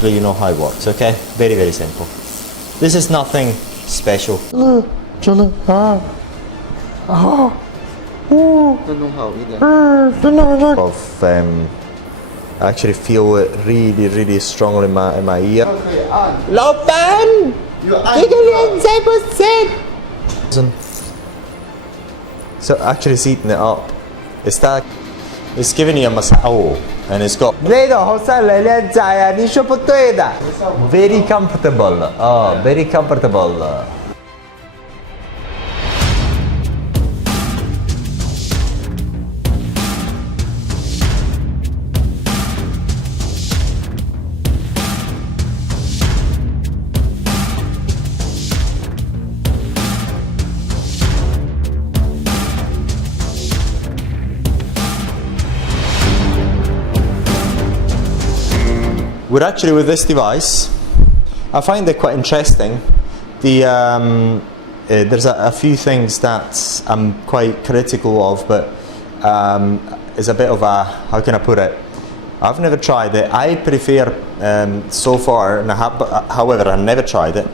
You know how it works, okay? Very, very simple. This is nothing special. Don't know how either. Of I actually feel it really, really strongly in my ear. Lopan! So actually heating it up. It's giving you a massage and it's got very comfortable. Oh, very comfortable. We're actually with this device. I find it quite interesting. There's a few things that I'm quite critical of, but it's a bit of a, how can I put it? I've never tried it. I prefer so far, and however, I've never tried it.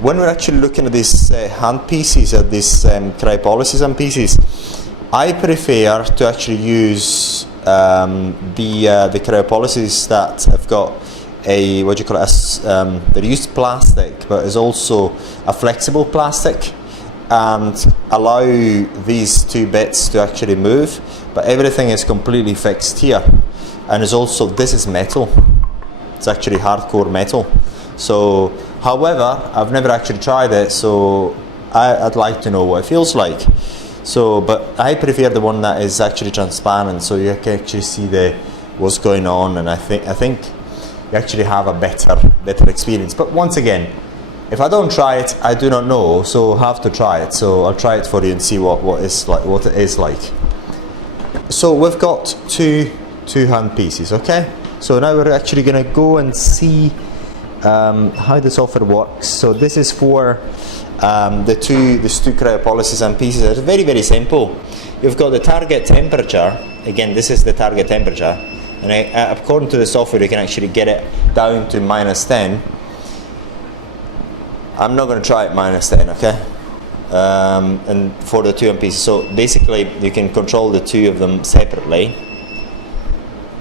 When we're actually looking at these hand pieces, at these cryolipolysis hand pieces, I prefer to actually use the cryolipolysis that have got a, what do you call it, they're used plastic, but is also a flexible plastic, and allow these two bits to actually move, but everything is completely fixed here. And is also, this is metal, it's actually hardcore metal. So however, I've never actually tried it, so I'd like to know what it feels like. So, but I prefer the one that is actually transparent, so you can actually see what's going on, and I think you actually have a better experience. But once again, if I don't try it, I do not know, so I have to try it. So I'll try it for you and see what it is like. So we've got two hand pieces, okay? So now we're actually going to go and see how the software works. So this is for these two cryolipolysis hand pieces. It's very, very simple. You've got the target temperature. Again, this is the target temperature, and according to the software you can actually get it down to -10. I'm not going to try it -10, okay? And for the two hand pieces, so basically you can control the two of them separately.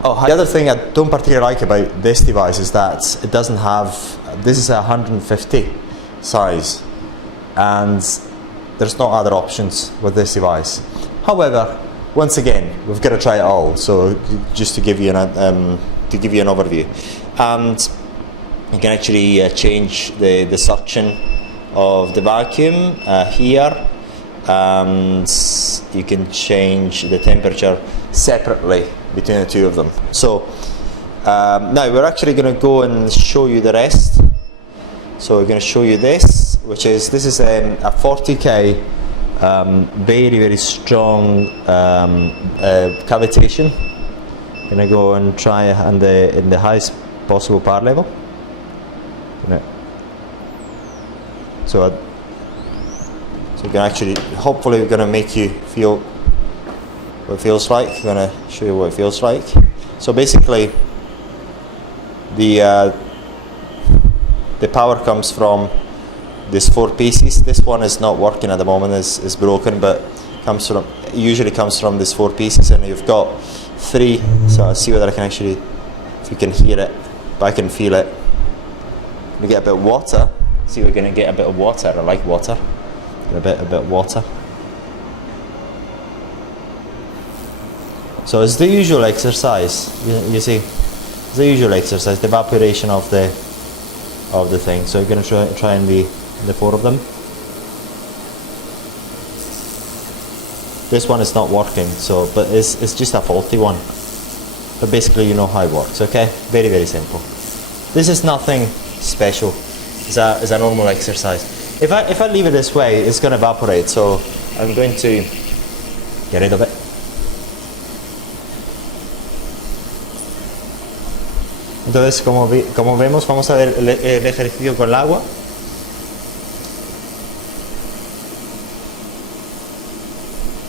The other thing I don't particularly like about this device is that it doesn't have, this is a 150 size, and there's no other options with this device. However, once again, we've got to try it all. So just to give you an overview, and you can actually change the suction of the vacuum here, and you can change the temperature separately between the two of them. So now we're actually going to go and show you the rest. So we're going to show you this, this is a 40K very, very strong cavitation. I'm going to go and try in the highest possible power level. So we can actually, hopefully we're going to make you feel what it feels like. I'm going to show you what it feels like. So basically the power comes from these 4 pieces. This one is not working at the moment, is broken, but usually comes from these 4 pieces, and you've got 3. So I'll see whether I can actually, if you can hear it, but I can feel it. We get a bit of water. See, we're going to get a bit of water. I like water. A bit of water. So it's the usual exercise. You see, it's the usual exercise, the evaporation of the thing. So you're going to try and the 4 of them. This one is not working, so but it's just a faulty one. But basically, you know how it works, okay? Very, very simple. This is nothing special. It's a normal exercise. If I leave it this way, it's going to evaporate. So I'm going to get rid of it. Entonces, como vemos, vamos a ver el ejercicio con el agua.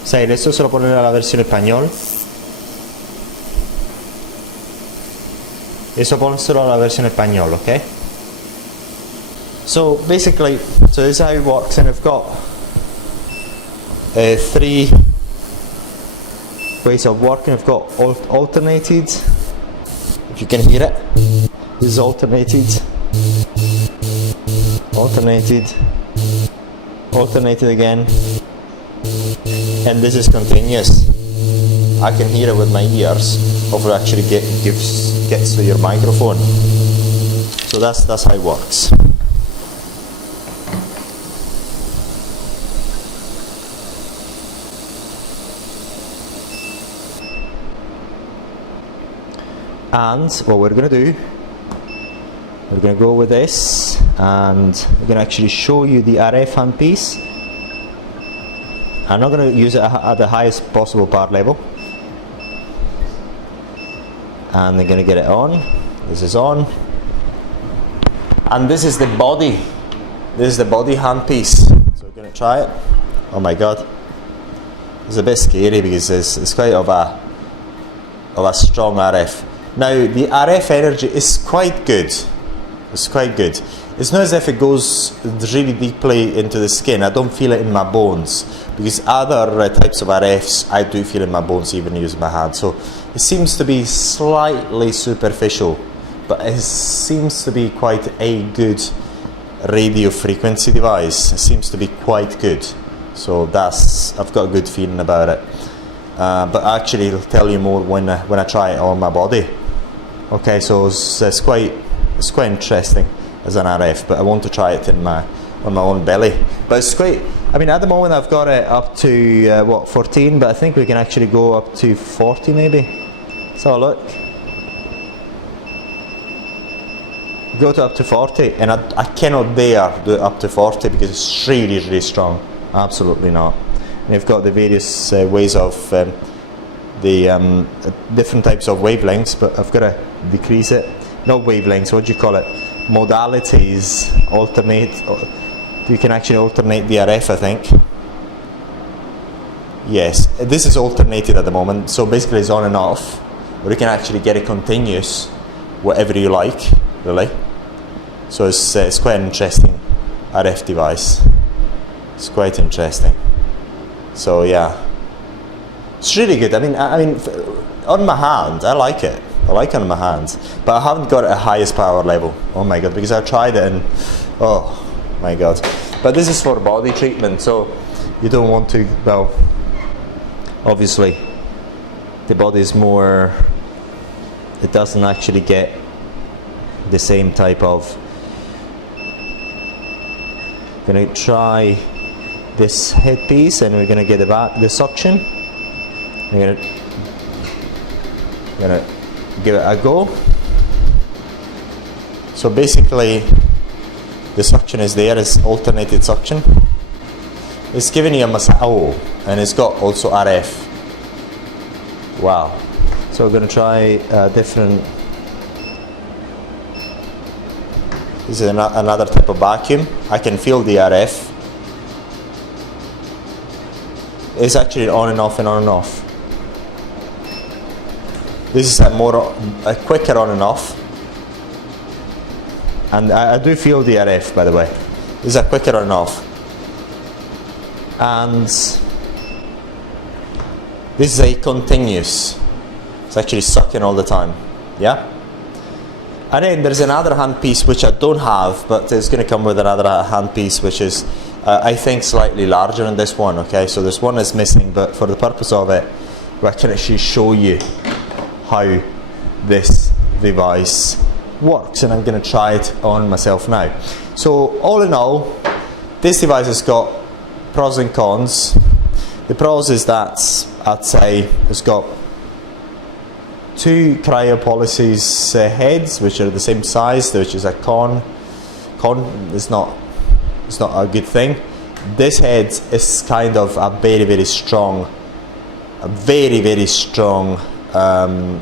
O sea, esto se lo ponen a la versión español. e solo la versione spagnolo, ok? So basically, so this is how it works, and I've got 3 ways of working. I've got alternated, if you can hear it. This is alternated, alternated again, and this is continuous. I can hear it with my ears. Hopefully, actually gets to your microphone. So that's how it works. And what we're going to do, we're going to go with this, and we're going to actually show you the RF handpiece. I'm not going to use it at the highest possible power level. And they're going to get it on. This is on. And this is the body. This is the body handpiece. So we're going to try it. Oh my god. It's a bit scary because it's quite of a strong RF. Now the RF energy is quite good. It's quite good. It's not as if it goes really deeply into the skin. I don't feel it in my bones, because other types of RFs I do feel in my bones even using my hand. So it seems to be slightly superficial, but it seems to be quite a good radio frequency device. It seems to be quite good. So I've got a good feeling about it. But actually I'll tell you more when I try it on my body. Okay, so it's quite interesting as an RF, but I want to try it on my own belly. But it's quite, I mean, at the moment I've got it up to 14, but I think we can actually go up to 40 maybe. Let's have a look. Go to up to 40, and I cannot dare do it up to 40 because it's really, really strong. Absolutely not. And you've got the various ways of the different types of wavelengths, but I've got to decrease it. Not wavelengths, what do you call it? Modalities, alternate. You can actually alternate the RF, I think. Yes, this is alternated at the moment, so basically it's on and off, or you can actually get it continuous, whatever you like, really. So it's quite an interesting RF device. It's quite interesting. So yeah, it's really good. I mean, on my hand, I like it. I like it on my hands, but I haven't got it at highest power level. Oh my god, because I tried it and oh my god. But this is for body treatment, so you don't want to, well, obviously the body is more, it doesn't actually get the same type of. Gonna try this headpiece, and we're gonna get the suction. We're gonna give it a go. So basically the suction is there, it's alternated suction. It's giving you a massage, and it's got also RF. Wow. So we're going to try different. This is another type of vacuum. I can feel the RF. It's actually on and off and on and off. This is a quicker on and off. And I do feel the RF, by the way. This is a quicker on and off. And this is a continuous. It's actually sucking all the time. Yeah? And then there's another handpiece which I don't have, but it's going to come with another handpiece which is, I think, slightly larger than this one. Okay, so this one is missing, but for the purpose of it, I can actually show you how this device works, and I'm going to try it on myself now. So all in all, this device has got pros and cons. The pros is that I'd say it's got 2 cryolipolysis heads, which are the same size, which is a con. It's not a good thing. This head is kind of a very, very strong,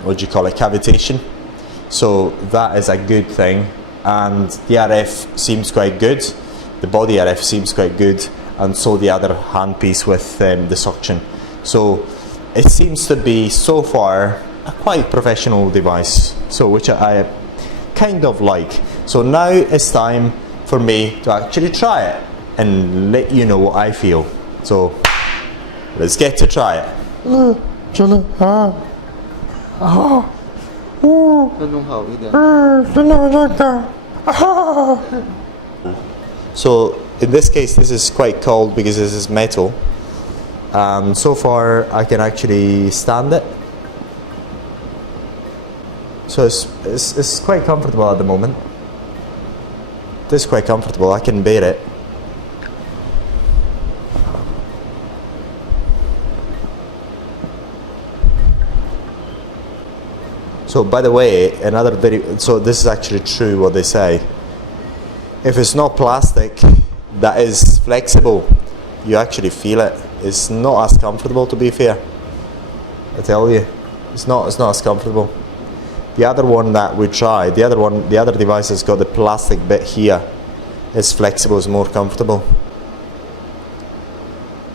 what do you call it, cavitation. So that is a good thing, and the RF seems quite good. The body RF seems quite good, and so the other handpiece with the suction. So it seems to be so far a quite professional device. So which I kind of like. So now it's time for me to actually try it and let you know what I feel. So let's get to try it. 真的啊啊哦要弄好一点。真的那个啊 So in this case, this is quite cold because this is metal. So far, I can actually stand it. So it's quite comfortable at the moment. This is quite comfortable. I can bear it. So by the way, so this is actually true what they say. If it's not plastic that is flexible, you actually feel it. It's not as comfortable, to be fair. I tell you, it's not as comfortable. The other one that we tried, the other device has got the plastic bit here. It's flexible, it's more comfortable.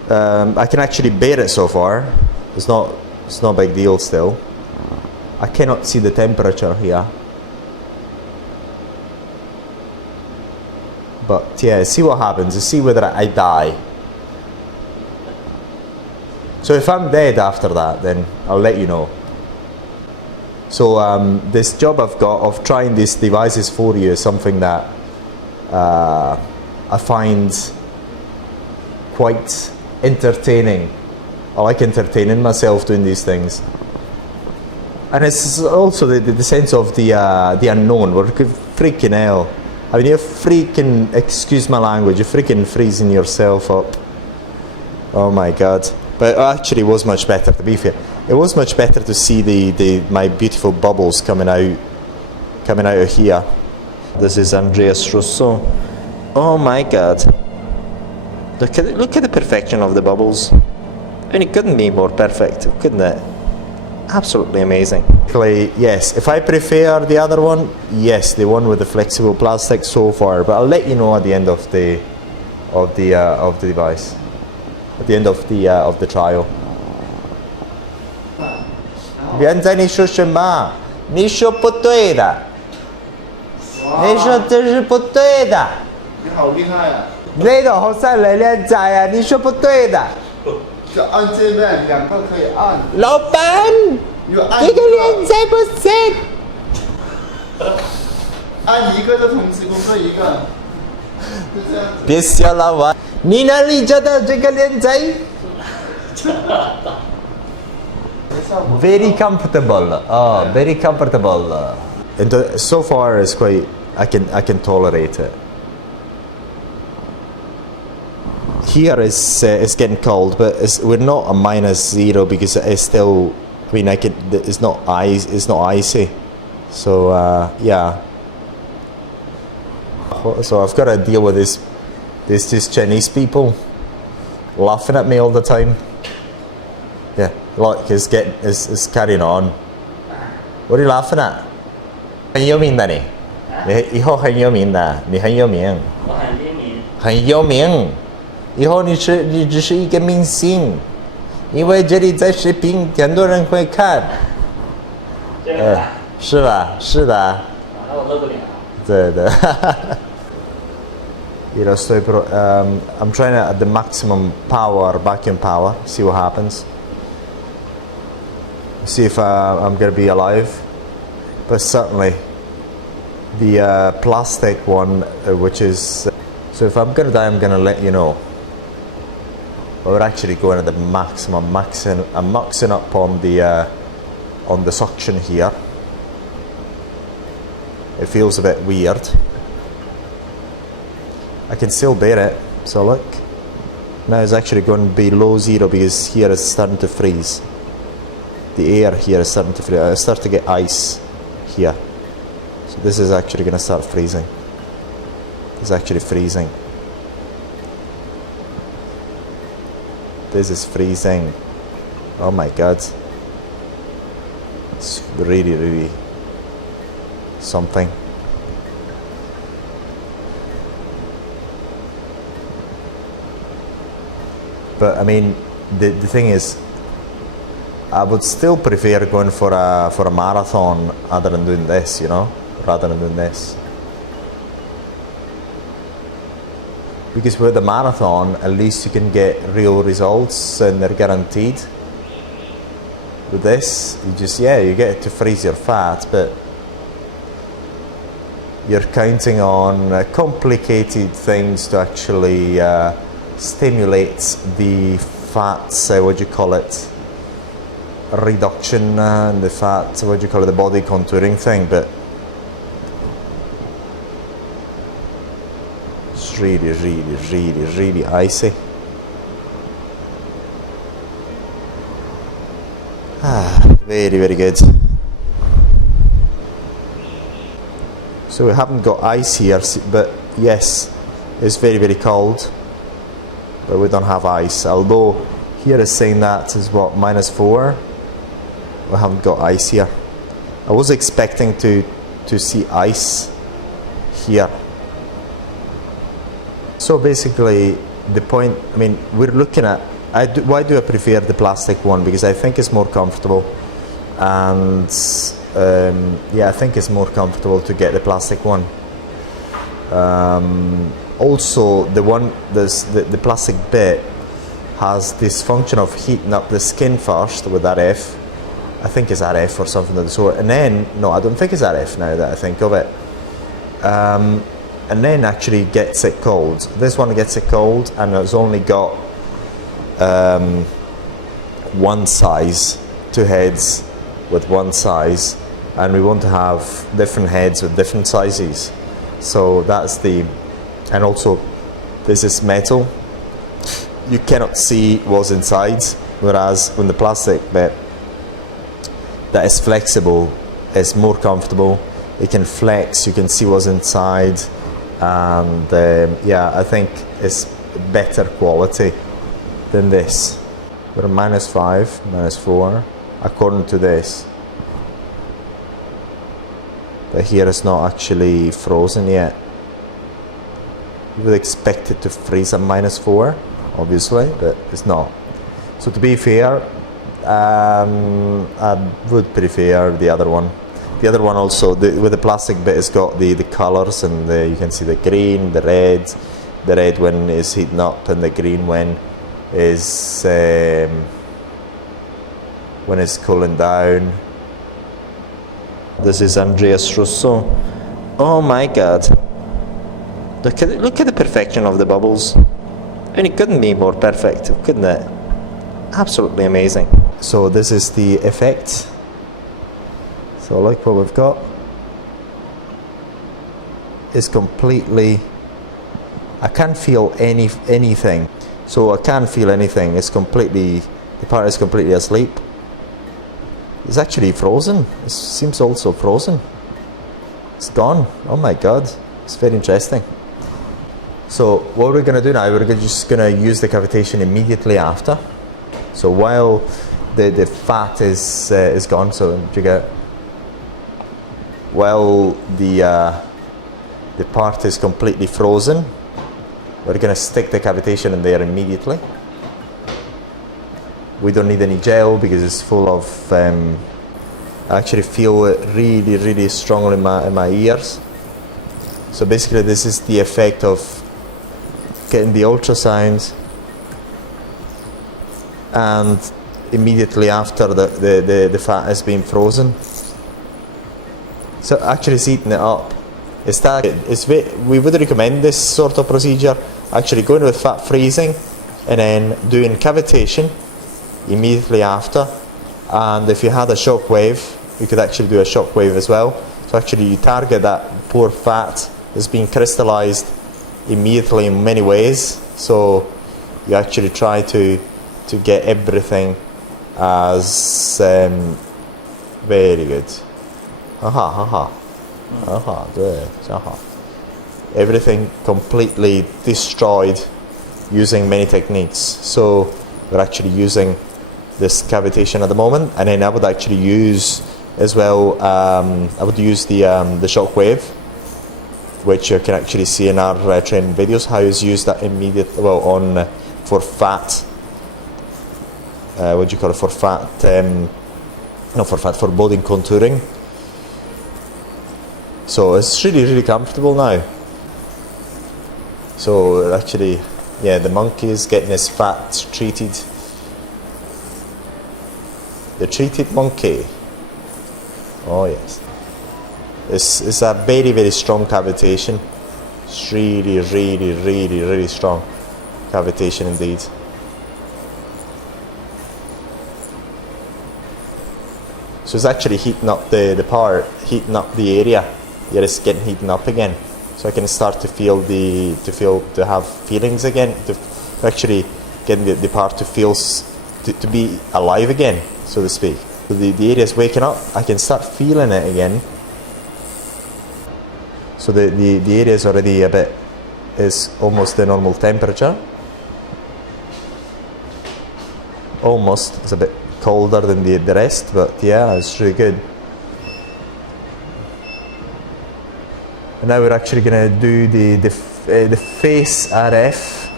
I can actually bear it so far. It's not a big deal still. I cannot see the temperature here. But yeah, see what happens. See whether I die. So if I'm dead after that, then I'll let you know. So this job I've got of trying these devices for you is something that I find quite entertaining. I like entertaining myself doing these things. And it's also the sense of the unknown. We're freaking hell. I mean, you're freaking, excuse my language, you're freaking freezing yourself up. Oh my god. But it actually was much better, to be fair. It was much better to see my beautiful bubbles coming out of here. This is Andreas Russo. Oh my god. Look at the perfection of the bubbles. I mean, it couldn't be more perfect, couldn't it? Absolutely amazing. Yes, if I prefer the other one, yes, the one with the flexible plastic so far. But I'll let you know at the end of the device, at the end of the trial. 现在你说什么？你说不对的，你说这是不对的。你好厉害啊！那个好像来连载啊，你说不对的。就按这边两个可以按。老板，有按这个连载不行。按一个就同时工作一个，就这样子。别笑了我，你哪里找到这个连载？Very comfortable. Oh, very comfortable. And so far, it's quite. I can tolerate it. Here it's getting cold, but we're not a -0 because it's still. I mean, it's not ice. It's not icy. So yeah. So I've got to deal with these Chinese people laughing at me all the time. Yeah, look, it's carrying on. What are you laughing at? 很有名的你，你以后很有名的，你很有名。我很有名。很有名。以后你只是一个明星，因为这里在视频很多人会看。是吧？是的。那我露个脸啊。对对。I'm trying at the maximum power, vacuum power, see what happens. See if I'm going to be alive. But certainly the plastic one, which is... so if I'm going to die, I'm going to let you know. But we're actually going at the maximum. I'm maxing up on the suction here. It feels a bit weird. I can still bear it, so look. Now it's actually going below 0 because here it's starting to freeze. The air here is starting to freeze. I start to get ice here. So this is actually going to start freezing. It's actually freezing. This is freezing. Oh my god. It's really, really something. But I mean, the thing is, I would still prefer going for a marathon other than doing this, you know. rather than doing this. Because with the marathon, at least you can get real results and they're guaranteed. With this, you just, you get to freeze your fat, but you're counting on complicated things to actually stimulate the fat, reduction and the fat, the body contouring thing, but it's really, really, really, really icy. Very, very good. So we haven't got ice here, but yes, it's very, very cold, but we don't have ice. Although here is saying that is what, -4. We haven't got ice here. I was expecting to see ice here. So basically the point, I mean, we're looking at, why do I prefer the plastic one? Because I think it's more comfortable, and I think it's more comfortable to get the plastic one. Also, the plastic bit has this function of heating up the skin first with RF. I think it's RF or something of the sort, and then, no, I don't think it's RF now that I think of it. And then actually gets it cold. This one gets it cold, and it's only got one size, 2 heads with one size, and we want to have different heads with different sizes. So that's and also this is metal. You cannot see what's inside, whereas when the plastic bit that is flexible is more comfortable. It can flex, you can see what's inside, and I think it's better quality than this. We're -5, -4 according to this, but here it's not actually frozen yet. You would expect it to freeze at -4, obviously, but it's not. So to be fair, I would prefer the other one. The other one also, with the plastic bit, it's got the colours, and you can see the green, the red when it's heating up, and the green when it's cooling down. This is Andreas Russo. Oh my God! Look at the perfection of the bubbles. I mean, it couldn't be more perfect, couldn't it? Absolutely amazing. So this is the effect. So like what we've got is completely, I can't feel anything. So I can't feel anything. It's completely, the part is completely asleep. It's actually frozen. It seems also frozen. It's gone. Oh my God, it's very interesting. So what we're going to do now, we're just going to use the cavitation immediately after. So while the fat is gone, so you get, while the part is completely frozen, we're going to stick the cavitation in there immediately. We don't need any gel because it's full of, I actually feel it really, really strongly in my ears. So basically this is the effect of getting the ultrasound, and immediately after the fat has been frozen. So actually it's heating it up. We would recommend this sort of procedure, actually going with fat freezing and then doing cavitation immediately after. And if you had a shock wave, you could actually do a shock wave as well. So actually you target that poor fat is being crystallized immediately in many ways. So you actually try to get everything as very good. Everything completely destroyed using many techniques. So we're actually using this cavitation at the moment, and then I would actually use as well, I would use the shock wave, which you can actually see in our training videos, how is used that for fat, for body contouring. So it's really comfortable now. So actually, yeah, the monkey is getting his fat treated. The treated monkey. Oh yes. It's a very strong cavitation. It's really strong cavitation indeed. So it's actually heating up the part, heating up the area. Yeah, it's getting heating up again. So I can start to feel to have feelings again, to actually getting the part to feel, to be alive again, so to speak. So the area is waking up. I can start feeling it again. So the area is already is almost the normal temperature. Almost, it's a bit colder than the rest, but yeah, it's really good. And now we're actually going to do the face RF.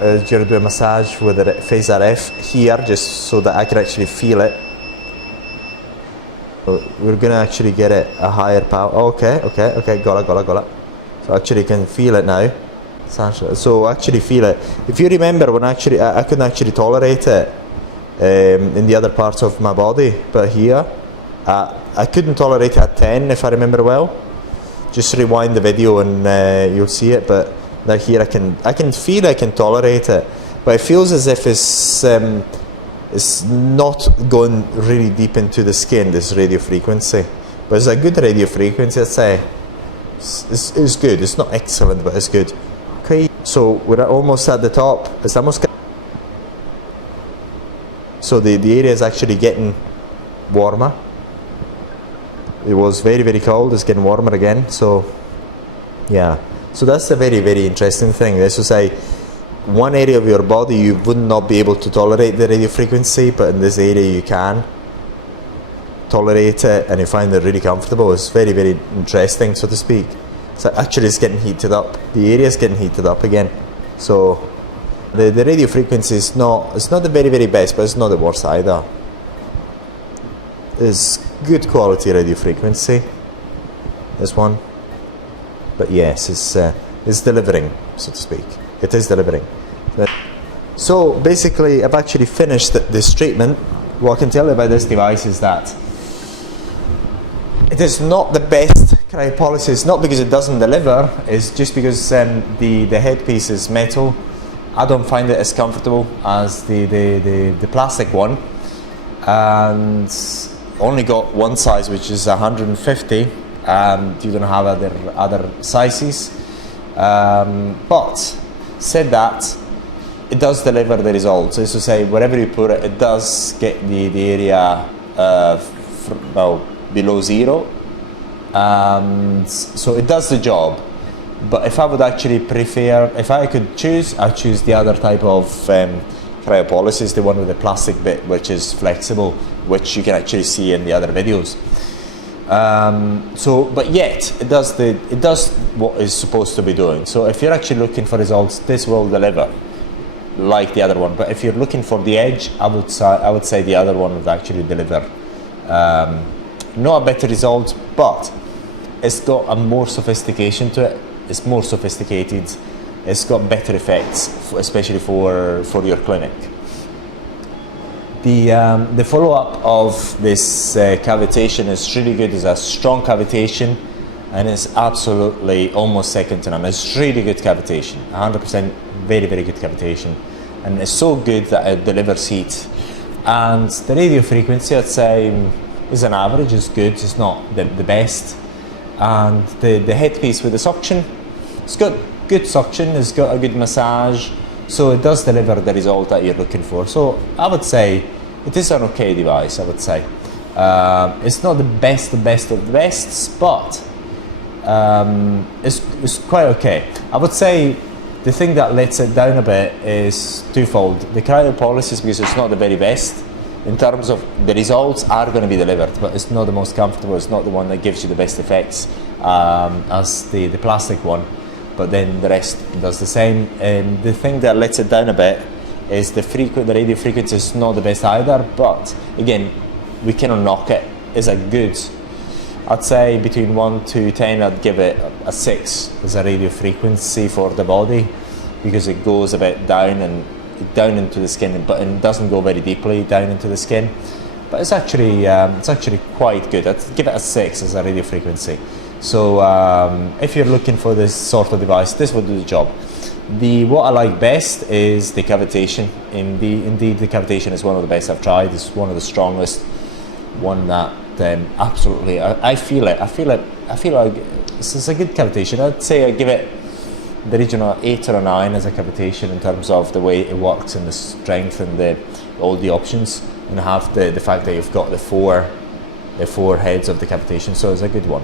You're going to do a massage with the face RF here, just so that I can actually feel it. We're going to actually get it a higher power. Okay, got it. So actually can feel it now. So actually feel it. If you remember, when I couldn't actually tolerate it in the other parts of my body, but here I couldn't tolerate it at 10, if I remember well. Just rewind the video and you'll see it. But now here I can feel I can tolerate it, but it feels as if it's not going really deep into the skin, this radio frequency. But it's a good radio frequency, I'd say. It's good. It's not excellent, but it's good. Okay, so we're almost at the top. It's almost. So the area is actually getting warmer. It was very cold. It's getting warmer again. So yeah. So that's a very interesting thing. This is a one area of your body you would not be able to tolerate the radio frequency, but in this area you can tolerate it and you find it really comfortable. It's very interesting, so to speak. So actually it's getting heated up. The area is getting heated up again. So the radio frequency is it's not the very best, but it's not the worst either. It's good quality radio frequency, this one. But yes, it's delivering, so to speak. It is delivering. So basically, I've actually finished this treatment. What I can tell you about this device is that it is not the best cryolipolysis, not because it doesn't deliver, it's just because the headpiece is metal. I don't find it as comfortable as the plastic one, and only got one size, which is 150, and you don't have other sizes. But said that, it does deliver the results. So to say, wherever you put it, it does get the area below zero, and so it does the job. But if I would actually prefer, if I could choose, I'd choose the other type of cryolipolysis, the one with the plastic bit, which is flexible, which you can actually see in the other videos. But yet it does what it's supposed to be doing. So if you're actually looking for results, this will deliver like the other one. But if you're looking for the edge, I would say the other one would actually deliver not a better result, but it's got a more sophistication to it. It's more sophisticated. It's got better effects, especially for your clinic. The follow-up of this cavitation is really good. It's a strong cavitation, and it's absolutely almost second to none. It's really good cavitation, 100% very good cavitation, and it's so good that it delivers heat. And the radio frequency, I'd say, is an average. It's good. It's not the best. And the headpiece with the suction, it's got good suction. It's got a good massage, so it does deliver the result that you're looking for. So I would say it is an okay device. I would say it's not the best of the bests, but it's quite okay. I would say the thing that lets it down a bit is twofold. The cryolipolysis, because it's not the very best in terms of the results are going to be delivered, but it's not the most comfortable. It's not the one that gives you the best effects as the plastic one. But then the rest does the same. And the thing that lets it down a bit is the radio frequency is not the best either. But again, we cannot knock it. It's a good I'd say between 1 to 10, I'd give it a 6 as a radio frequency for the body, because it goes a bit down into the skin, but it doesn't go very deeply down into the skin. But it's actually quite good. I'd give it a 6 as a radio frequency. So if you're looking for this sort of device, this will do the job. What I like best is the cavitation. Indeed, the cavitation is one of the best I've tried. It's one of the strongest. One that absolutely, I feel it. I feel like it's a good cavitation. I'd say I give it the region of 8 or a 9 as a cavitation in terms of the way it works and the strength and all the options, and have the fact that you've got the four heads of the cavitation. So it's a good one.